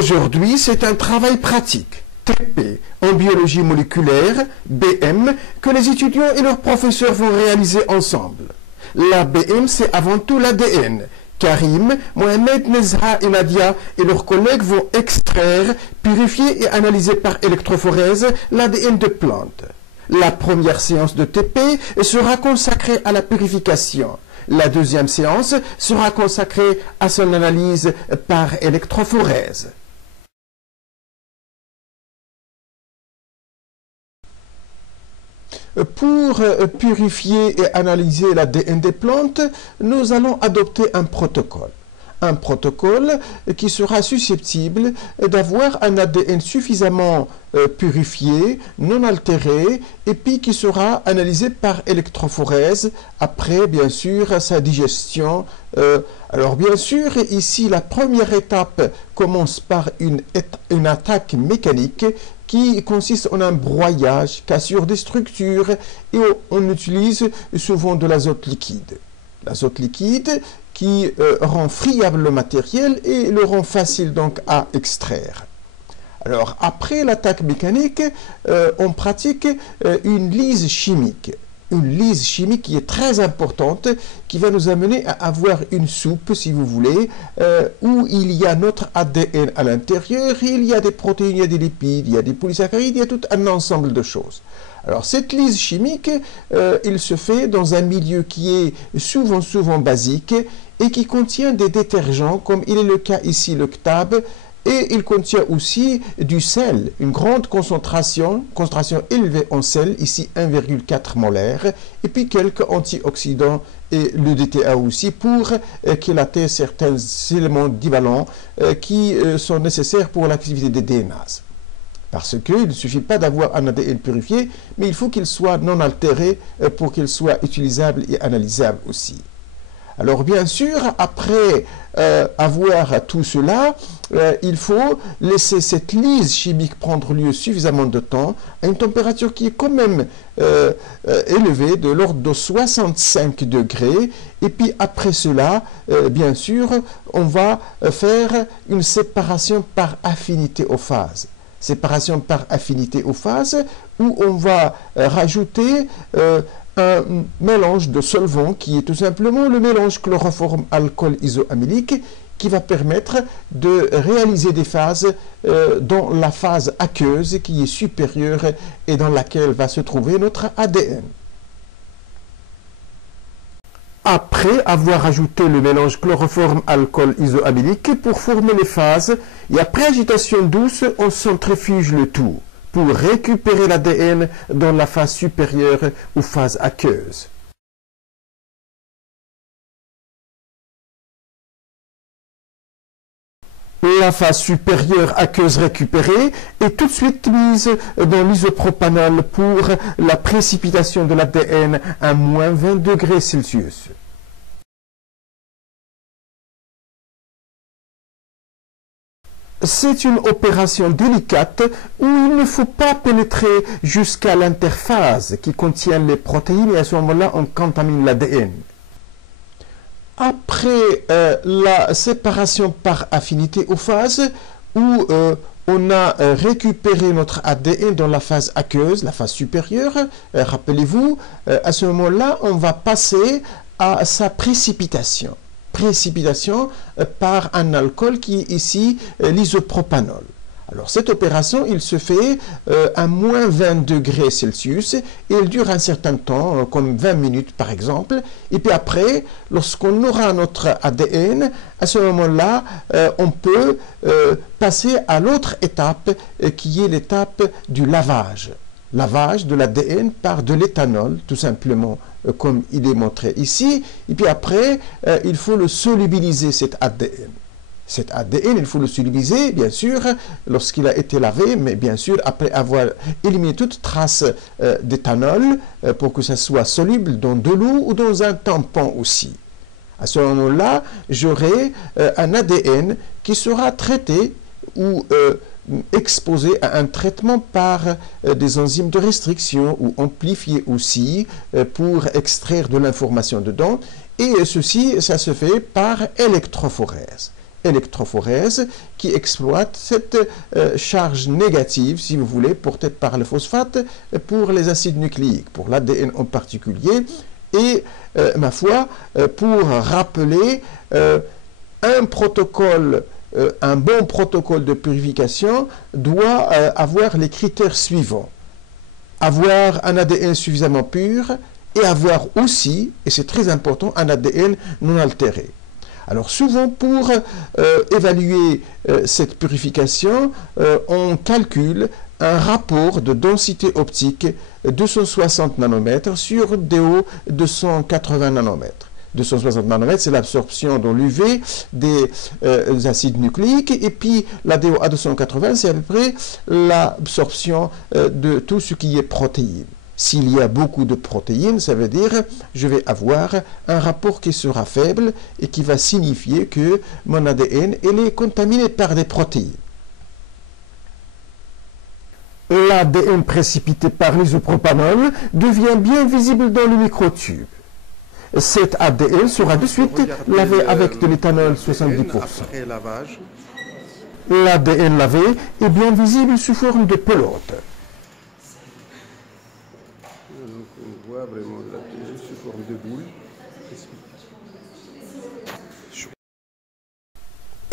Aujourd'hui, c'est un travail pratique, TP, en biologie moléculaire, BM, que les étudiants et leurs professeurs vont réaliser ensemble. La BM, c'est avant tout l'ADN. Karim, Mohamed, Nezha et Nadia et leurs collègues vont extraire, purifier et analyser par électrophorèse l'ADN de plantes. La première séance de TP sera consacrée à la purification. La deuxième séance sera consacrée à son analyse par électrophorèse. Pour purifier et analyser l'ADN des plantes, nous allons adopter un protocole. Un protocole qui sera susceptible d'avoir un ADN suffisamment purifié, non altéré, et puis qui sera analysé par électrophorèse après, bien sûr, sa digestion. Alors, bien sûr, ici, la première étape commence par une attaque mécanique qui consiste en un broyage, cassure des structures, et on utilise souvent de l'azote liquide. L'azote liquide qui rend friable le matériel et le rend facile donc à extraire. Alors, après l'attaque mécanique, on pratique une lyse chimique. Une lyse chimique qui est très importante, qui va nous amener à avoir une soupe, si vous voulez, où il y a notre ADN à l'intérieur, il y a des protéines, il y a des lipides, il y a des polysaccharides, il y a tout un ensemble de choses. Alors, cette lyse chimique, il se fait dans un milieu qui est souvent basique et qui contient des détergents, comme il est le cas ici, le Ktab, et il contient aussi du sel, une grande concentration élevée en sel, ici 1,4 molaire, et puis quelques antioxydants et le DTA aussi pour chélater certains éléments divalents qui sont nécessaires pour l'activité des DNAs. Parce qu'il ne suffit pas d'avoir un ADN purifié, mais il faut qu'il soit non altéré pour qu'il soit utilisable et analysable aussi. Alors bien sûr, après avoir tout cela, il faut laisser cette lyse chimique prendre lieu suffisamment de temps à une température qui est quand même élevée, de l'ordre de 65 degrés. Et puis après cela, bien sûr, on va faire une séparation par affinité aux phases. Séparation par affinité aux phases, où on va rajouter un mélange de solvants qui est tout simplement le mélange chloroforme alcool isoamylique qui va permettre de réaliser des phases dans la phase aqueuse qui est supérieure et dans laquelle va se trouver notre ADN. Après avoir ajouté le mélange chloroforme alcool isoamylique pour former les phases, et après agitation douce, on centrifuge le tout pour récupérer l'ADN dans la phase supérieure ou phase aqueuse. La phase supérieure aqueuse récupérée est tout de suite mise dans l'isopropanol pour la précipitation de l'ADN à moins 20 degrés Celsius. C'est une opération délicate où il ne faut pas pénétrer jusqu'à l'interphase qui contient les protéines et à ce moment-là, on contamine l'ADN. Après la séparation par affinité aux phases, où on a récupéré notre ADN dans la phase aqueuse, la phase supérieure, rappelez-vous, à ce moment-là, on va passer à sa précipitation. Précipitation par un alcool qui est ici l'isopropanol. Alors cette opération, il se fait à moins 20 degrés Celsius et elle dure un certain temps, comme 20 minutes par exemple. Et puis après, lorsqu'on aura notre ADN, à ce moment-là, on peut passer à l'autre étape qui est l'étape du lavage. Lavage de l'ADN par de l'éthanol, tout simplement, comme il est montré ici. Et puis après, il faut le solubiliser, cet ADN. Cet ADN, il faut le solubiliser, bien sûr, lorsqu'il a été lavé, mais bien sûr, après avoir éliminé toute trace d'éthanol, pour que ça soit soluble dans de l'eau ou dans un tampon aussi. À ce moment-là, j'aurai un ADN qui sera traité ou exposé à un traitement par des enzymes de restriction ou amplifié aussi pour extraire de l'information dedans. Et ceci, ça se fait par électrophorèse. électrophorèse qui exploite cette charge négative, si vous voulez, portée par le phosphate pour les acides nucléiques, pour l'ADN en particulier, et, ma foi, pour rappeler un protocole, un bon protocole de purification doit avoir les critères suivants. Avoir un ADN suffisamment pur et avoir aussi, et c'est très important, un ADN non altéré. Alors souvent, pour évaluer cette purification, on calcule un rapport de densité optique 260 nanomètres sur DO 280 nanomètres. 260 nanomètres, c'est l'absorption dans l'UV des acides nucléiques, et puis la DO à 280, c'est à peu près l'absorption de tout ce qui est protéines. S'il y a beaucoup de protéines, ça veut dire je vais avoir un rapport qui sera faible et qui va signifier que mon ADN est contaminé par des protéines. L'ADN précipité par l'isopropanol devient bien visible dans le microtube. Cet ADN sera de suite lavé avec de l'éthanol 70%. L'ADN lavé est bien visible sous forme de pelote. Donc on voit vraiment l'ADN sous forme de boule.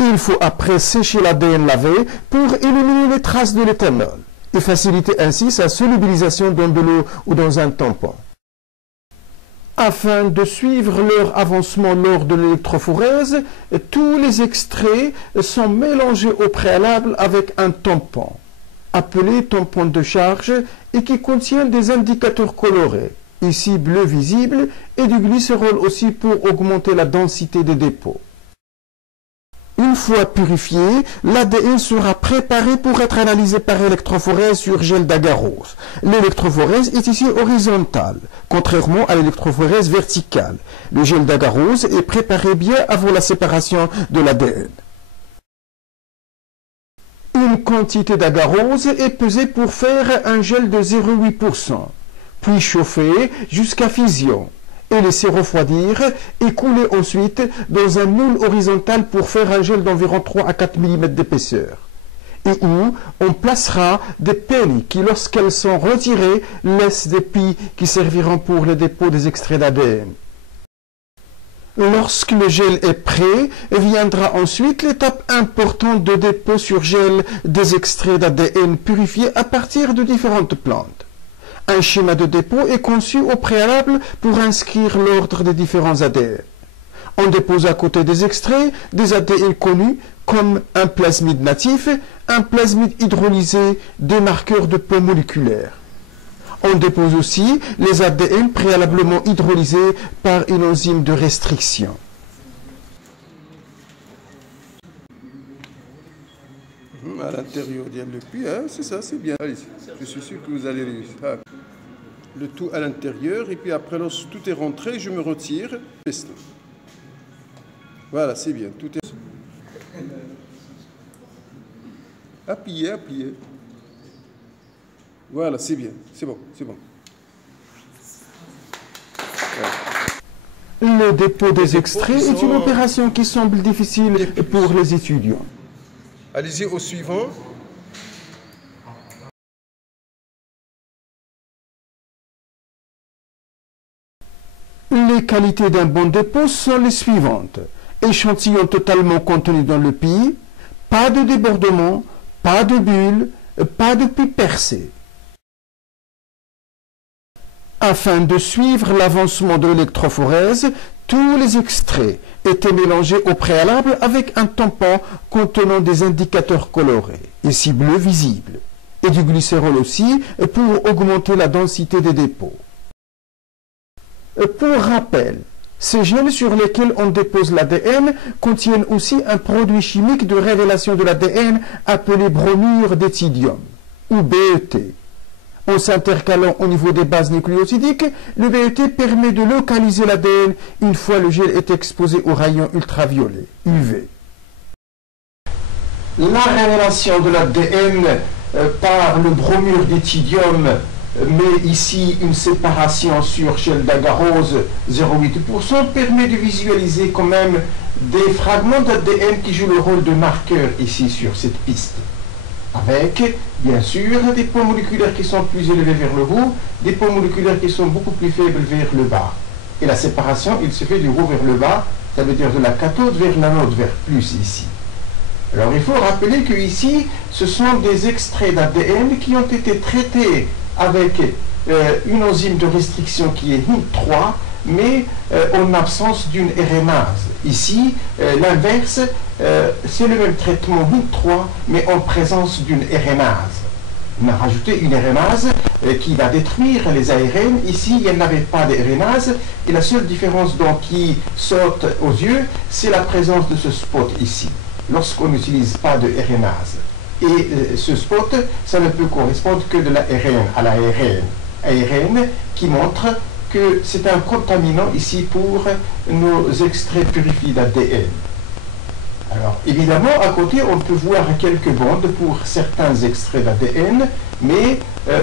Il faut après sécher l'ADN lavé pour éliminer les traces de l'éthanol et faciliter ainsi sa solubilisation dans de l'eau ou dans un tampon. Afin de suivre leur avancement lors de l'électrophorèse, tous les extraits sont mélangés au préalable avec un tampon, appelé tampon de charge, et qui contient des indicateurs colorés, ici bleu visible, et du glycérol aussi pour augmenter la densité des dépôts. Une fois purifié, l'ADN sera préparé pour être analysé par électrophorèse sur gel d'agarose. L'électrophorèse est ici horizontale, contrairement à l'électrophorèse verticale. Le gel d'agarose est préparé bien avant la séparation de l'ADN. Une quantité d'agarose est pesée pour faire un gel de 0,8%, puis chauffé jusqu'à fission, et laisser refroidir et couler ensuite dans un moule horizontal pour faire un gel d'environ 3 à 4 mm d'épaisseur, et où on placera des pelles qui, lorsqu'elles sont retirées, laissent des pies qui serviront pour le dépôt des extraits d'ADN. Lorsque le gel est prêt, viendra ensuite l'étape importante de dépôt sur gel des extraits d'ADN purifiés à partir de différentes plantes. Un schéma de dépôt est conçu au préalable pour inscrire l'ordre des différents ADN. On dépose à côté des extraits des ADN connus comme un plasmide natif, un plasmide hydrolysé, des marqueurs de poids moléculaires. On dépose aussi les ADN préalablement hydrolysés par une enzyme de restriction. À l'intérieur, il y a le puits, hein, c'est ça, c'est bien. Allez, je suis sûr que vous allez réussir. Ah. Le tout à l'intérieur, et puis après, lorsque tout est rentré, je me retire. Voilà, c'est bien. Tout est... Appuyez, appuyez. Voilà, c'est bien. C'est bon, c'est bon. Le dépôt des extraits est une opération qui semble difficile pour les étudiants. Allez-y au suivant. Les qualités d'un bon dépôt sont les suivantes. Échantillon totalement contenu dans le puits, pas de débordement, pas de bulles, pas de puits percé. Afin de suivre l'avancement de l'électrophorèse, tous les extraits étaient mélangés au préalable avec un tampon contenant des indicateurs colorés, ici bleu visible, et du glycérol aussi pour augmenter la densité des dépôts. Pour rappel, ces gels sur lesquels on dépose l'ADN contiennent aussi un produit chimique de révélation de l'ADN appelé bromure d'éthidium, ou BET. En s'intercalant au niveau des bases nucléosidiques, le BET permet de localiser l'ADN une fois le gel est exposé aux rayons ultraviolets, UV. La révélation de l'ADN par le bromure d'éthidium met ici une séparation sur chaîne d'agarose 0,8%, permet de visualiser quand même des fragments d'ADN qui jouent le rôle de marqueur ici sur cette piste. Avec, bien sûr, des poids moléculaires qui sont plus élevés vers le haut, des poids moléculaires qui sont beaucoup plus faibles vers le bas. Et la séparation, il se fait du haut vers le bas, ça veut dire de la cathode vers l'anode, vers plus ici. Alors il faut rappeler que ici, ce sont des extraits d'ADN qui ont été traités avec une enzyme de restriction qui est HINT3, mais en absence d'une RNase. Ici, l'inverse, c'est le même traitement HINT3, mais en présence d'une RNase. On a rajouté une RNase qui va détruire les ARN. Ici, il n'y avait pas de RNase, et la seule différence donc qui saute aux yeux, c'est la présence de ce spot ici, lorsqu'on n'utilise pas de RNase. Et ce spot, ça ne peut correspondre que de l'ARN à l'ARN. ARN qui montre que c'est un contaminant ici pour nos extraits purifiés d'ADN. Alors, évidemment, à côté, on peut voir quelques bandes pour certains extraits d'ADN, mais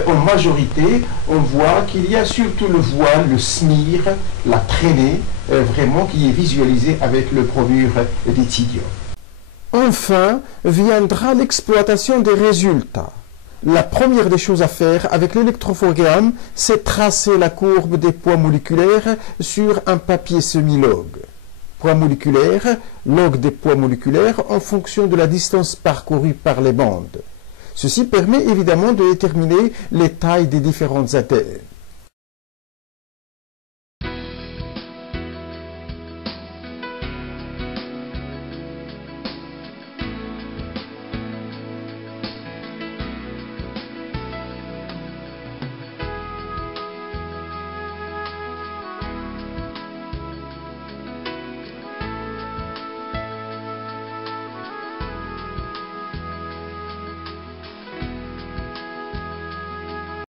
en majorité, on voit qu'il y a surtout le voile, le smear, la traînée, vraiment qui est visualisée avec le bromure d'éthidium. Enfin, viendra l'exploitation des résultats. La première des choses à faire avec l'électrophotogramme, c'est tracer la courbe des poids moléculaires sur un papier semi-log. Poids moléculaires, log des poids moléculaires en fonction de la distance parcourue par les bandes. Ceci permet évidemment de déterminer les tailles des différentes ADN.